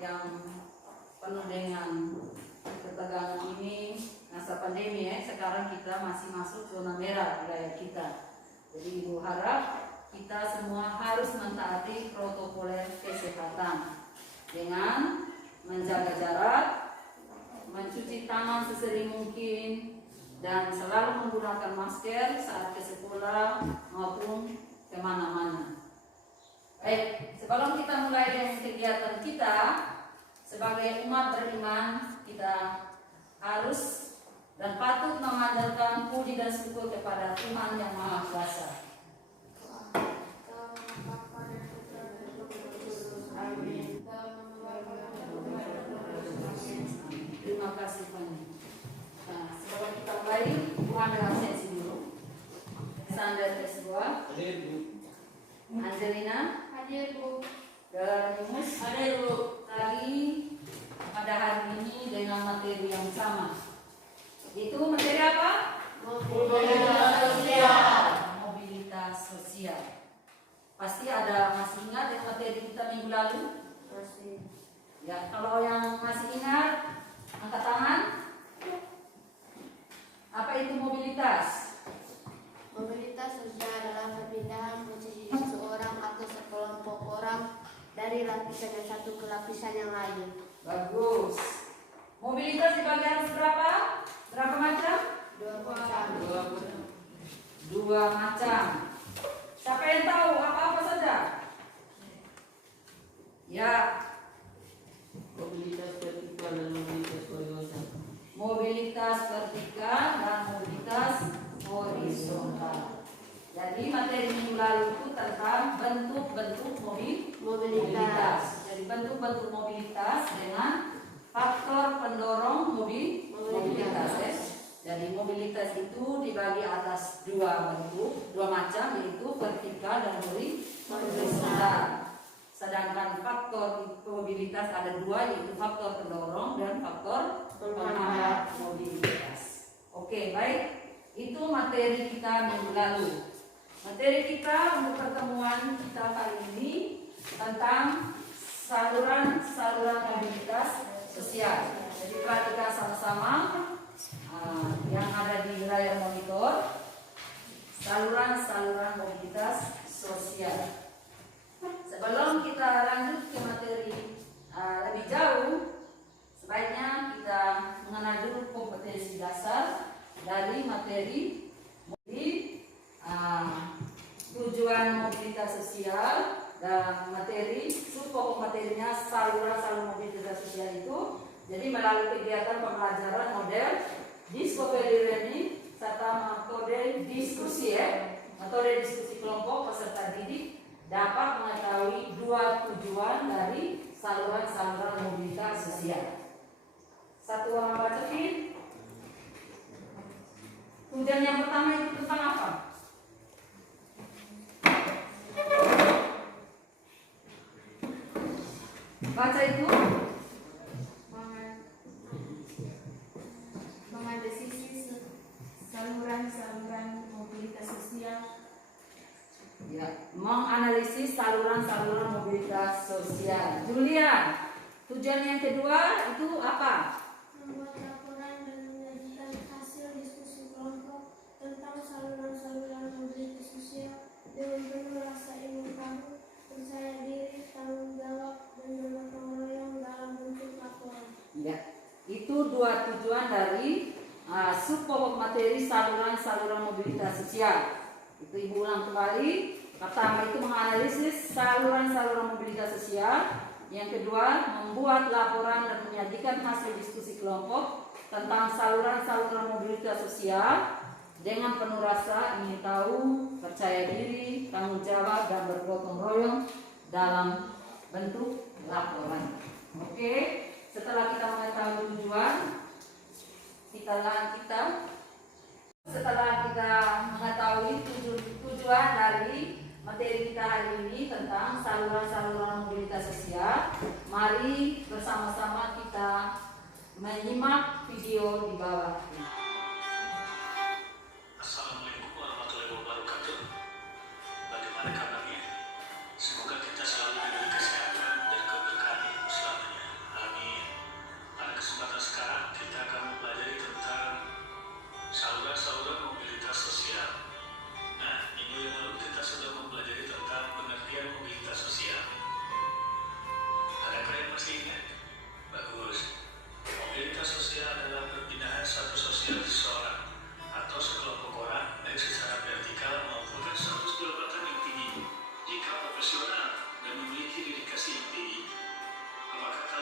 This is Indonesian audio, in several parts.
yang penuh dengan ketegangan ini, masa pandemi ya. Sekarang kita masih masuk zona merah wilayah kita. Jadi Ibu harap kita semua harus mentaati protokol kesehatan dengan menjaga jarak, mencuci tangan sesering mungkin, dan selalu menggunakan masker saat ke sekolah maupun kemana-mana. Baik, sebelum kita mulai dengan kegiatan kita, sebagai umat beriman, kita harus dan patut memanjatkan puji dan syukur kepada Tuhan Yang Maha Kuasa. Amin. Terima kasih Tuhan. Nah, sebelum kita mulai, Tuhan dengan sesi dulu. Sandra Tesbua. Hadir Bu. Angelina. Hadir Bu. Geranimus. Hadir Bu. Lagi pada hari ini dengan materi yang sama. Itu materi apa? Mobilitas sosial. Mobilitas sosial. Pasti ada masih ingat yang materi kita minggu lalu? Masih. Ya, kalau yang masih ingat, angkat tangan. Apa itu mobilitas? Mobilitas sosial adalah perpindahan posisi seseorang atau sekelompok orang dari lapisan yang satu ke lapisan yang lain. Bagus. Mobilitas dibagi harus berapa? Berapa macam? Dua macam. Siapa yang tahu apa-apa saja? Ya. Mobilitas vertikal dan mobilitas horizontal. Mobilitas vertikal dan mobilitas horizontal. Jadi materi minggu lalu itu tentang bentuk-bentuk mobilitas. Jadi bentuk-bentuk mobilitas dengan faktor pendorong mobilitas ya. Jadi mobilitas itu dibagi atas dua bentuk, dua macam, yaitu vertikal dan horizontal. Sedangkan faktor mobilitas ada dua, yaitu faktor pendorong dan faktor penghambat mobilitas. Oke, baik. Itu materi kita minggu lalu. Materi kita untuk pertemuan kita kali ini tentang saluran mobilitas sosial. Jadi perhatikan sama-sama yang ada di layar monitor, saluran mobilitas sosial. Sebelum kita lanjut ke materi lebih jauh, sebaiknya kita mengenal dulu kompetensi dasar dari materi. Tujuan mobilitas sosial dan materi, subpokok materinya saluran mobilitas sosial itu. Jadi melalui kegiatan pembelajaran model discovery learning serta metode diskusi metode diskusi kelompok peserta didik dapat mengetahui dua tujuan dari saluran mobilitas sosial. Satu orang bacain. Tujuan yang pertama itu tentang apa? Baca itu. Menganalisis saluran mobilitas sosial. Ya, menganalisis saluran mobilitas sosial. Julia, tujuan yang kedua itu apa? Membuat laporan dan menyajikan hasil diskusi kelompok tentang saluran mobilitas sosial dengan penuh rasa ingin tahu, percaya diri, tanggung jawab, dan bergotong royong dalam bentuk laporan. Ya, itu dua tujuan dari subpokok materi saluran mobilitas sosial. Itu Ibu ulang kembali. Pertama itu menganalisis saluran mobilitas sosial. Yang kedua, membuat laporan dan menyajikan hasil diskusi kelompok tentang saluran mobilitas sosial dengan penuh rasa ingin tahu, percaya diri, tanggung jawab, dan bergotong royong dalam bentuk laporan. Oke, setelah kita mengetahui tujuan, setelah kita mengetahui tujuan dari materi kita hari ini tentang saluran mobilitas sosial, mari bersama-sama kita menyimak video di bawah. Assalamualaikum warahmatullahi wabarakatuh. Bagaimana kabarnya? Semoga kita selalu diberi kesehatan dan keberkahan selalu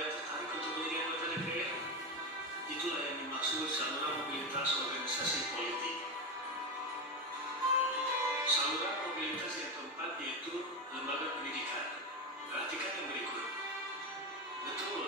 yang tertarik untuk menjadi anggota DPR? Itulah yang dimaksud saluran mobilitas organisasi politik. Saluran mobilitas yang keempat yaitu lembaga pendidikan. Perhatikan yang berikut. Betul,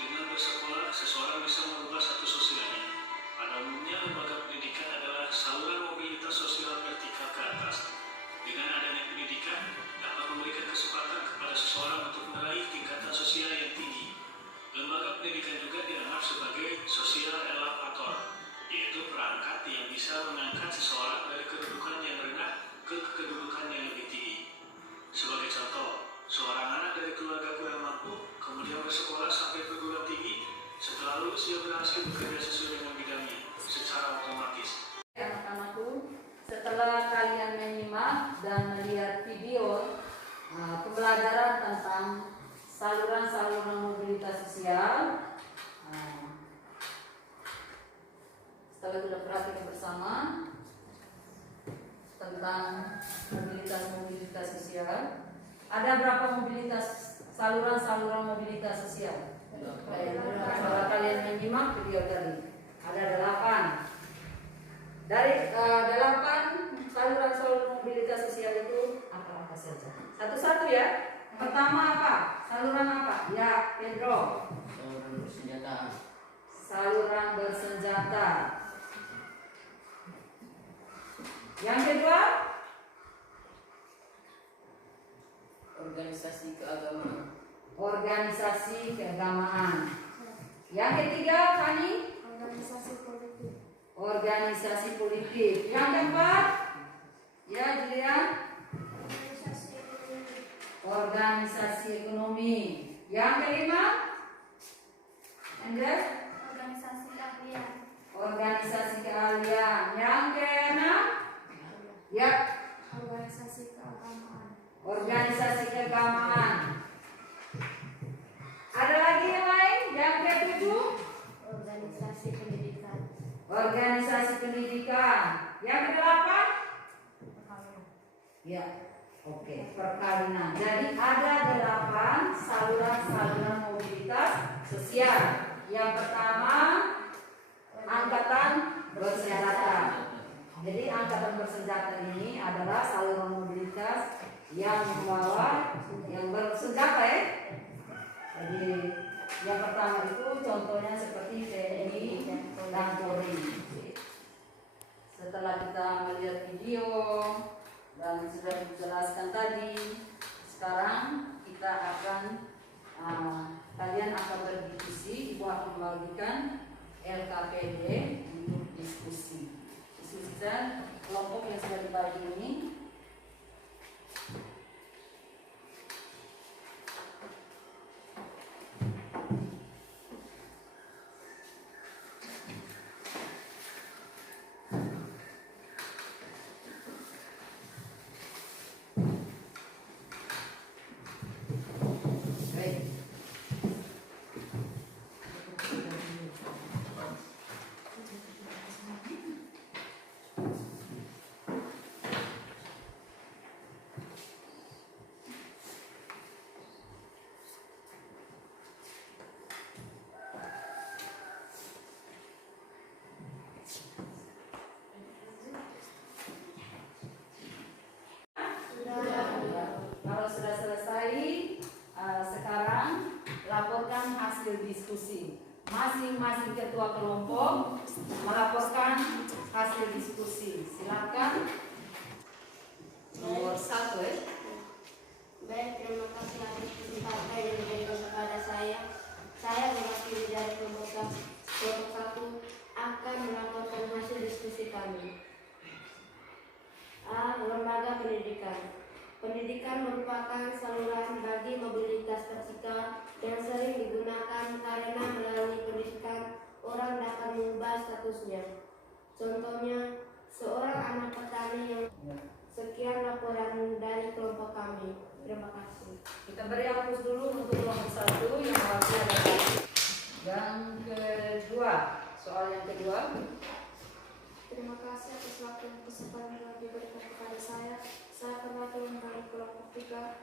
dengan bersekolah seseorang bisa merubah status sosialnya. Pada umumnya lembaga pendidikan adalah saluran mobilitas sosial vertikal ke atas. Dengan adanya pendidikan dapat memberikan kesempatan kepada seseorang untuk meraih tingkatan sosial yang tinggi. Lembaga pendidikan juga dianggap sebagai sosial elevator, yaitu perangkat yang bisa mengangkat seseorang dari kedudukan yang rendah ke kedudukan yang lebih tinggi. Sebagai contoh, seorang anak dari keluarga kurang mampu kemudian bersekolah sampai perguruan tinggi. Setelah lulus ia berhasil bekerja sesuai dengan bidangnya secara otomatis. Anak-anakku, setelah kalian menyimak dan melihat video pembelajaran tentang saluran-saluran mobilitas sosial, setelah kita perhatikan bersama tentang mobilitas sosial, ada berapa saluran mobilitas sosial? Kalau kalian menyimak video tadi, ada 8. Dari 8 saluran mobilitas sosial itu apa saja? Satu-satu ya. Pertama apa? Saluran apa? Ya, Pedro. Saluran bersenjata. Saluran bersenjata. Yang kedua? Organisasi keagamaan. Organisasi keagamaan. Yang ketiga, Fani? Organisasi politik. Organisasi politik. Yang keempat? Ya, Julian? Organisasi ekonomi. Organisasi ekonomi. Yang kelima? Anda? Organisasi keahlian. Organisasi keahlian. Yang keenam? Ya, Organisasi keagamaan. organisasi keagamaan. Ada lagi yang lain? Yang ketujuh? Organisasi pendidikan. Organisasi pendidikan. Yang kedelapan? Perkawinan. Ya, oke, perkawinan. Jadi ada 8 saluran mobilitas sosial. Yang pertama, angkatan bersenjata. Jadi angkatan bersenjata ini adalah saluran mobilitas yang membawa yang bersenjata ya. Jadi yang pertama itu contohnya seperti TNI dan Polri. Setelah kita melihat video dan sudah dijelaskan tadi, sekarang kita akan kalian akan berdiskusi. Ibu akan membagikan LKPD untuk diskusi. Diskusikan kelompok yang sudah dibagi ini. Baik. Kalau sudah selesai, sekarang laporkan hasil diskusi. Masing-masing ketua kelompok melaporkan hasil diskusi. Silakan. Nomor 1 ya. Baik, terima kasih atas kesempatan yang diberikan kepada saya. Saya mewakili dari kelompok 1 akan melaporkan hasil diskusi kami. A. Lembaga pendidikan. Pendidikan merupakan saluran bagi mobilitas vertikal yang sering digunakan karena melalui pendidikan orang dapat mengubah statusnya. Contohnya, seorang anak petani yang sekian laporan dari kelompok kami. Terima kasih. Kita beri hapus dulu untuk kelompok 1 yang waktu ada. Yang kedua, soal yang kedua. Terima kasih atas waktu dan kesempatan yang diberikan kepada saya. Saya perwakilan dari kelompok 3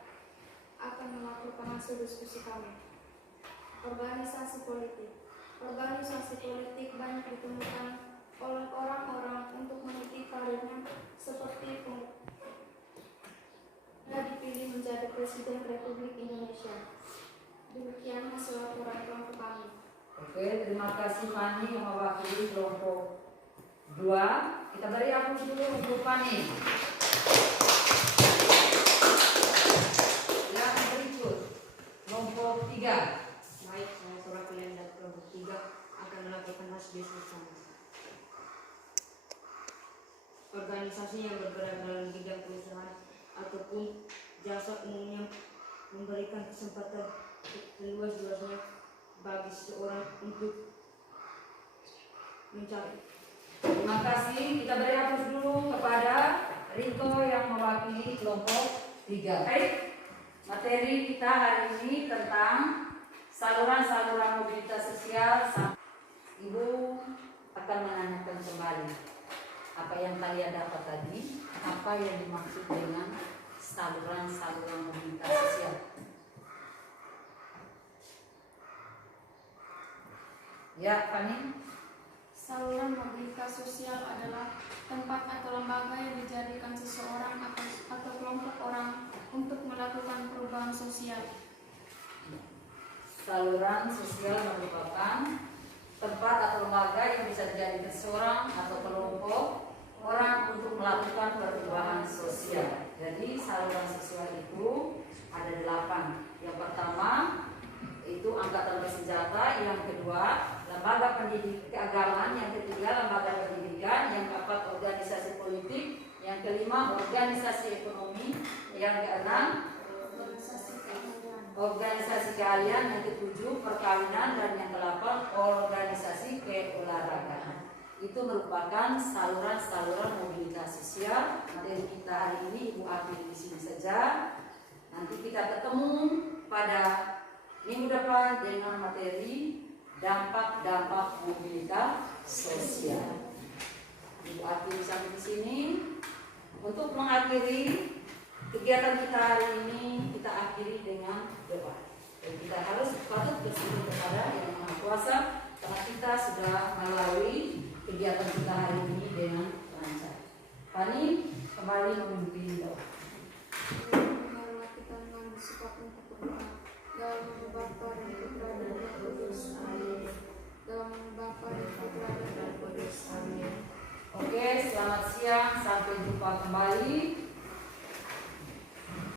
akan melakukan hasil diskusi kami. organisasi politik. Organisasi politik banyak ditemukan oleh orang-orang untuk meniti karirnya seperti dipilih menjadi Presiden Republik Indonesia. Demikian hasil laporan kelompok kami. Oke, terima kasih Fani yang mewakili kelompok 2. Kita beri aplaus dulu untuk Fani. Yang berikut kelompok 3. Baik, saya Surah Pilihan dari kelompok 3 akan melakukan hasbis bersama. Organisasi yang bergerak dalam bidang perusahaan ataupun jasa umumnya memberikan kesempatan seluas-luasnya bagi seseorang untuk mencari. Terima kasih. Kita beri aplaus dulu kepada Riko yang mewakili kelompok 3. Baik, materi kita hari ini tentang saluran-saluran mobilitas sosial. Ibu akan menanyakan kembali apa yang kalian dapat tadi, apa yang dimaksud dengan saluran-saluran mobilitas sosial. Ya, Fani. Saluran mobilitas sosial adalah tempat atau lembaga yang dijadikan seseorang atau kelompok orang untuk melakukan perubahan sosial. Saluran sosial merupakan tempat atau lembaga yang bisa dijadikan seseorang atau kelompok orang untuk melakukan perubahan sosial. Jadi saluran sosial itu ada 8. Yang pertama itu angkatan bersenjata, yang kedua lembaga pendidik keagamaan, yang ketiga lembaga pendidikan, yang keempat organisasi politik, yang kelima organisasi ekonomi, yang keenam organisasi keahlian, yang ketujuh perkawinan, dan yang kedelapan organisasi keolahragaan. Itu merupakan saluran-saluran mobilitas sosial. Materi kita hari ini Ibu akhiri di sini saja. Nanti kita ketemu pada minggu depan dengan materi dampak-dampak mobilitas sosial. Ibu akhiri sampai di sini. Untuk mengakhiri kegiatan kita hari ini, kita akhiri dengan doa. Dan kita harus patut bersyukur kepada Yang Maha Kuasa karena kita sudah melalui kegiatan kita hari ini dengan lancar. Fani kembali memimpin doa. Menghormati Tuhan bersikap untuk berdoa. Dalam nama Bapa dan Putra dan Roh Kudus. Amin. Dalam nama Bapa dan Putra dan Roh Kudus. Amin. Oke, selamat siang, sampai jumpa kembali.